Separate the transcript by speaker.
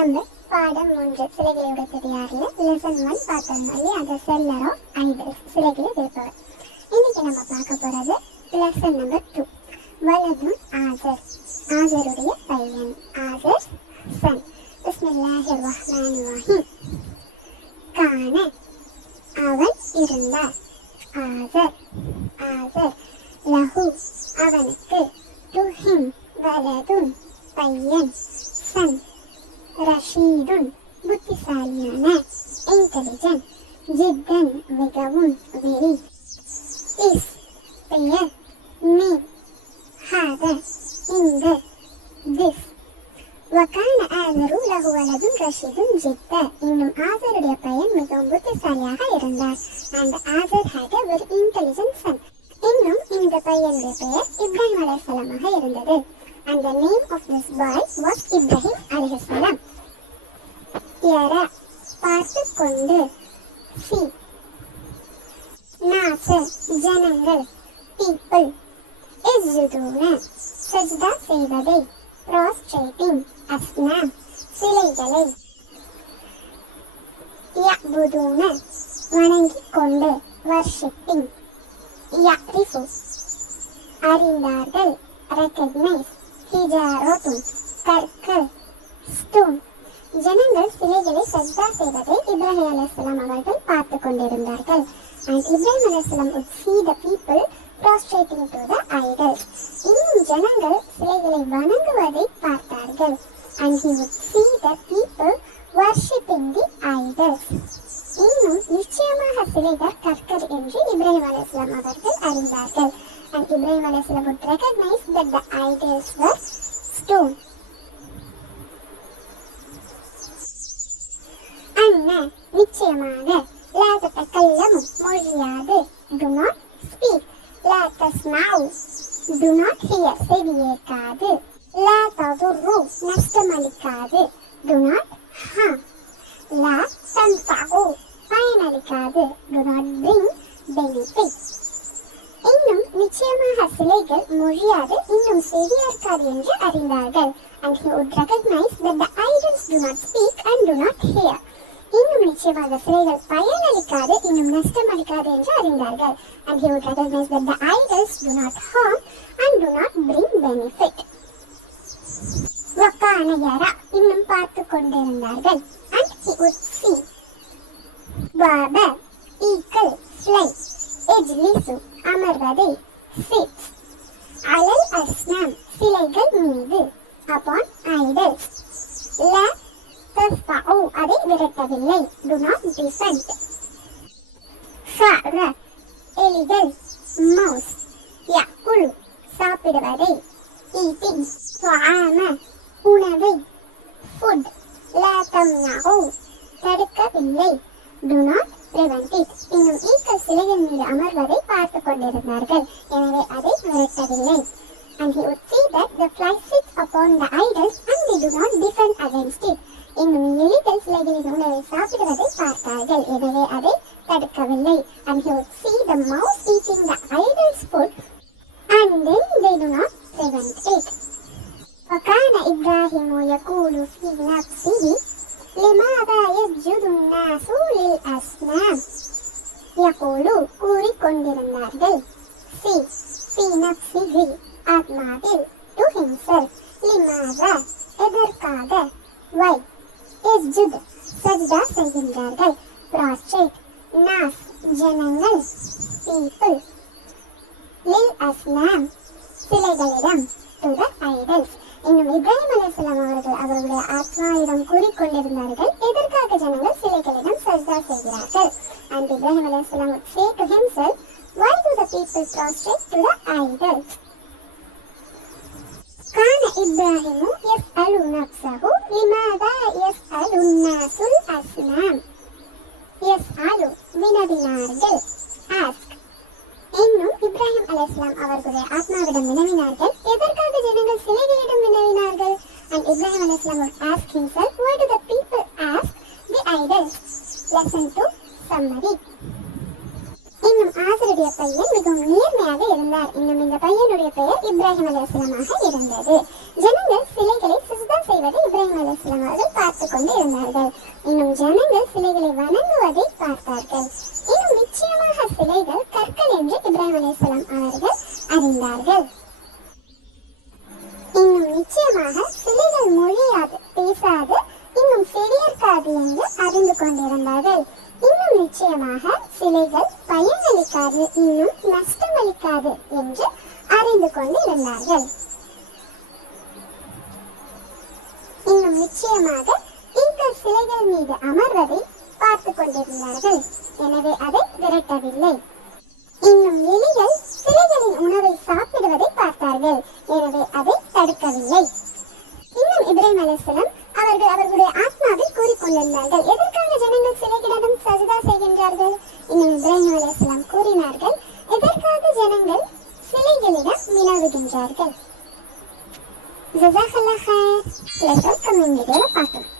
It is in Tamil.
Speaker 1: நம்ம பாடம் ஒன்று சிலைகளை உடைத்தடியாரில் லெசன் ஒன் பார்த்தோம் இல்லையா? அந்த செல்லரோ ஐடல்ஸ் சிலைகளை விற்பவர் இன்னைக்கு நம்ம பார்க்க போறது லெசன் நம்பர் டூ வலதும் ஆசர். ஆசருடைய பையன். ஆசர் சன். பிஸ்மில்லாஹி ரஹ்மான் ரஹீம் காண அவன் இருந்தார். ஆசர். ஆசர். லஹு அவனுக்கு டுஹிம் வலதும் பையன். சன். ரஷீதுன் புத்திசாலியான இன்டெலிஜென்ட் ஜித்தன் மிகவும் வெரி இஸ் பெயர் மீ ஹாத இந்த திஸ் வக்கான ஆசரு லகு வலதும் ரஷீதும் ஜித்த இன்னும் ஆசருடைய பையன் மிகவும் புத்திசாலியாக இருந்தார் and Azar had a very intelligent son. இன்னும் இந்த பையனுடைய பெயர் இப்ராஹிம் அலைஹிஸ்ஸலாமாக இருந்தது and the name of this boy was Ibrahim அலைஹிஸ்ஸலாம் எற பார்த்து கொண்டு சி. நாச ஜனங்கள் பீப்புள் எஸ்ஜுதூன சஜ்தா செய்வதை ப்ராஸ்ட்ரேட்டிங் அஸ்னா சிலைகளை யபுதூன வணங்கிக் கொண்டு வர்ஷிப்பிங் யக்ரிஃபு அறிந்தார்கள் ரெக்கக்னைஸ் ஹிஜாரோத்தும் கற்கள் ஸ்டோன் ஜனங்கள் சிலைகளை சஜ்தா செய்வதை இப்ராஹிம் அலிஸ்லாம் அவர்கள் பார்த்து கொண்டிருந்தார்கள். அண்ட் இப்ராஹிம் அலிஸ்லாம் would see the people prostrating to the idol இன்னும் ஜனங்கள் சிலைகளை வணங்குவதை பார்த்தார்கள். And he would see the people worshipping the idols இன்னும் நிச்சயமாக சிலைகள் கற்கர் என்று இப்ராஹிம் அலிஸ்லாம் அவர்கள் அறிந்தார்கள். அண்ட் இப்ராஹிம் அலிஸ்லாம் would recognize that the idols were stone அண்ணா நிச்சயமாக. லா தத்தக்கல்லமு மொழியாது. Do not speak. Law தஸ்மாவு do not hear. செவியேற்காது law ததுர்ரு நஷ்டமளிக்காது do not harm law தன்ஃபஉ பயனளிக்காது do not bring benefit. இன்னும் நிச்சயமாக சிலைகள் மொழியாது. இன்னும் செவியார்க்காது என்று அறிந்தார்கள். And he would recognize that the idols do not speak and do not hear. இன்னும் நிச்சயமாக சிலைகள் பயனளிக்காது இன்னும் நஷ்டம் அளிக்காது என்று அறிந்தார்கள். And he would recognize that the idols do not harm and do not bring benefit. வக்கான யரா இன்னும் பார்த்து கொண்டிருந்தார்கள். And he would see பாப ஈக்கள் ஃப்ளை எஜ்லிசு அமர்வதை சிட் அலல் அஸ்னாம் சிலைகள் மீது அப்பான் ஐடல்ஸ் ல அதை விரட்டவில்லை டு நாட் டிஃபண்ட் ஃபர எலிகள் மவுஸ் யக்குலு சாப்பிடுவதை ஈட்டிங் சுவாம உணவை ஃபுட் லா தம்னஉ தடுக்கவில்லை டு நாட் பிரிவெண்ட் இட் இன்னும் ஈக்கள் சிலையின் மீது அமர்வதை பார்த்து கொண்டிருந்தார்கள். எனவே அதை விரட்டவில்லை and he would see that the fly sits upon the idols and they do not defend against it. இன்னும் எலிகள் சிலைகளின் உணவை சாப்பிடுவதை பார்த்தார்கள் எனவே அதை தடுக்கவில்லை and he would see the mouse eating the idol's food and then they do not prevent it وكان إبراهيم يقول في نفسه لماذا يسجد الناس للأصنام يقول கூறிக்கொண்டிருந்தார்கள் C في نفسه ஆத்மாவில் to himself لماذا எதற்காக why يسجد சஜ்தா செய்கின்றார்கள் prostrate நாஸ் ஜனங்கள் people லில் அஸ்னாம் சிலைகளிடம் to the idols இன்னும் இப்ராஹிம் அலைஹிஸ்ஸலாம் அவர்கள் அவர்களுடைய ஆத்மாவிடம் கூறிக்கொண்டிருந்தார்கள் எதற்காக ஜனங்கள் சிலைகளிடம் சஜ்தா செய்கிறார்கள் and இப்ராஹிம் அலைஹிஸ்ஸலாம் would say to himself why do the people prostrate to the idols كان إبراهيم يسأل نفسه لماذا يسأل الناس الأصنام يسأل வினவினார்கள் ask இன்னும் இப்ராஹிம் அலைஹிஸ்ஸலாம் அவர்களுடைய ஆத்மாவிடம் வினவினார்கள் அவருடைய பையன் மிகவும் நேர்மையாக இருந்தார். இன்னும் இந்த பையனுடைய பெயர் இப்ராஹிம் அலைஹிஸ்ஸலாமாக இருந்தது. ஜனங்கள் சிலைகளை சிசுதா செய்வதை இப்ராஹிம் அலைஹிஸ்ஸலாம் அவர்கள் பார்த்து கொண்டு இருந்தார்கள் இன்னும் ஜனங்கள் சிலைகளை வணங்குவதை பார்த்தார்கள். செடியற்காது என்று அறிந்து கொண்டிருந்தார்கள். இன்னும் நிச்சயமாக சிலைகள் பயனளிக்காது இன்னும் நஷ்டமளிக்காது என்று அறிந்து கொண்டிருந்தார்கள். இன்னும் நிச்சயமாக இந்த சிலைகள் மீது அமர்வதை பார்த்து கொண்டிருந்தார்கள். எனவே அதை விரட்டவில்லை. இன்னும் எலிகள் சிலைகளின் உணவை சாப்பிடுவதை பார்த்தார்கள். எனவே அதை தடுக்கவில்லை இன்னும் இப்ராஹிம் அலைஹிஸ்ஸலாம் அவர்கள் அவர்களுடைய ஆத்மாவில் கூறிக்கொண்டிருந்தார்கள் எதற்காக ஜனங்கள் சிலைகளிடம் சஜதா செய்கின்றார்கள் இன்னும் இப்ராஹிம் அலைஹிஸ்ஸலாம் எதற்காக ஜனங்கள் சிலைகளிடம் வினவுகின்றார்கள்? பார்க்கலாம்.